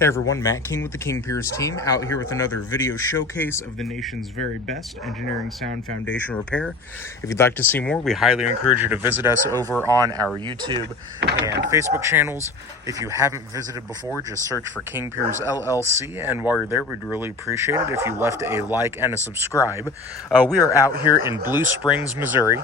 Hey everyone, Matt King with the King Piers team, out here with another video showcase of the nation's very best engineering sound foundation repair. If you'd like to see more, we highly encourage you to visit us over on our YouTube and Facebook channels. If you haven't visited before, just search for King Piers LLC, and while you're there, we'd really appreciate it if you left a like and a subscribe. We are out here in Blue Springs, Missouri.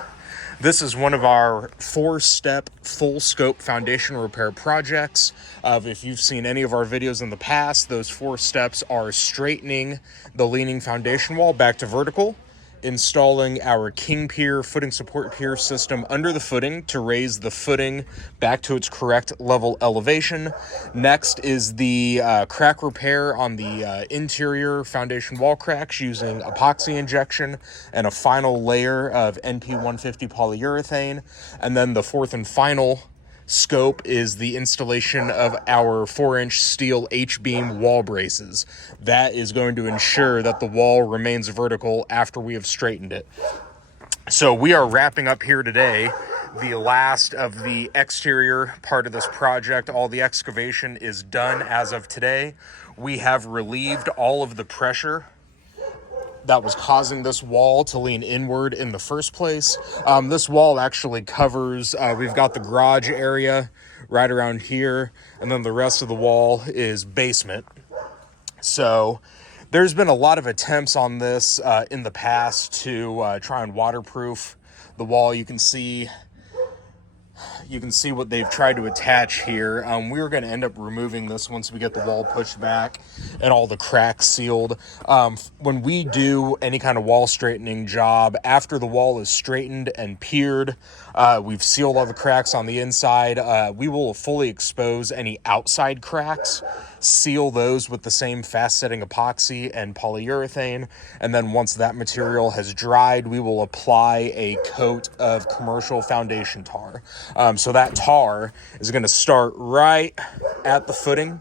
This is one of our 4-step full scope foundation repair projects. If you've seen any of our videos in the past, those 4 steps are straightening the leaning foundation wall back to vertical, installing our King Pier footing support pier system under the footing to raise the footing back to its correct level elevation. Next is the crack repair on the interior foundation wall cracks using epoxy injection and a final layer of NP150 polyurethane. And then the 4th and final scope is the installation of our 4-inch steel H-beam wall braces. That is going to ensure that the wall remains vertical after we have straightened it. So we are wrapping up here today the last of the exterior part of this project. All the excavation is done as of today. We have relieved all of the pressure that was causing this wall to lean inward in the first place. This wall actually covers, we've got the garage area right around here, and then the rest of the wall is basement. So there's been a lot of attempts on this in the past to try and waterproof the wall. You can see what they've tried to attach here. We were going to end up removing this once we get the wall pushed back and all the cracks sealed. When we do any kind of wall straightening job, after the wall is straightened and piered, we've sealed all the cracks on the inside. We will fully expose any outside cracks, seal those with the same fast-setting epoxy and polyurethane, and then once that material has dried, we will apply a coat of commercial foundation tar. So that tar is going to start right at the footing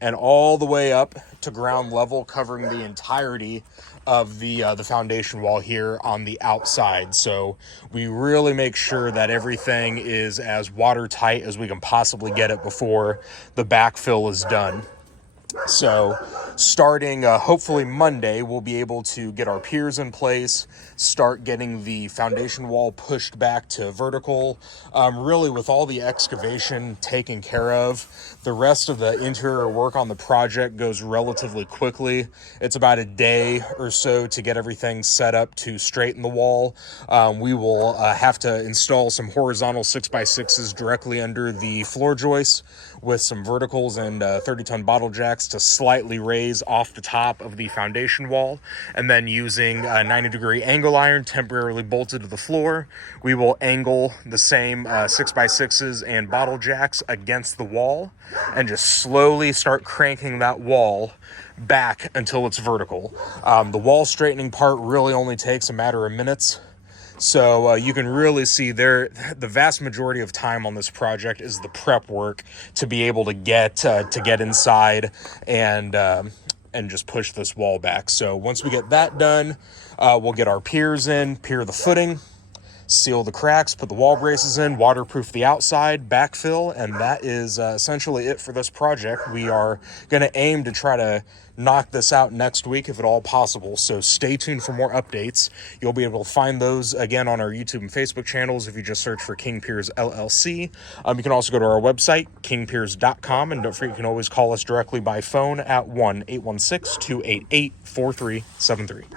and all the way up to ground level, covering the entirety of the foundation wall here on the outside. So we really make sure that everything is as watertight as we can possibly get it before the backfill is done. So starting hopefully Monday, we'll be able to get our piers in place, start getting the foundation wall pushed back to vertical. Really, with all the excavation taken care of, the rest of the interior work on the project goes relatively quickly. It's about a day or so to get everything set up to straighten the wall. We will have to install some horizontal 6x6s directly under the floor joists with some verticals and 30-ton bottle jacks to slightly raise off the top of the foundation wall, and then using a 90-degree angle iron temporarily bolted to the floor, we will angle the same 6x6s and bottle jacks against the wall and just slowly start cranking that wall back until it's vertical. The wall straightening part really only takes a matter of minutes. So you can really see there, the vast majority of time on this project is the prep work to be able to get inside and just push this wall back. So once we get that done, we'll get our piers in, pier the footing, seal the cracks, put the wall braces in, waterproof the outside, backfill, and that is essentially it for this project. We are going to aim to try to knock this out next week if at all possible, so stay tuned for more updates. You'll be able to find those again on our YouTube and Facebook channels if you just search for King Piers LLC. You can also go to our website, kingpiers.com, and don't forget you can always call us directly by phone at 1-816-288-4373.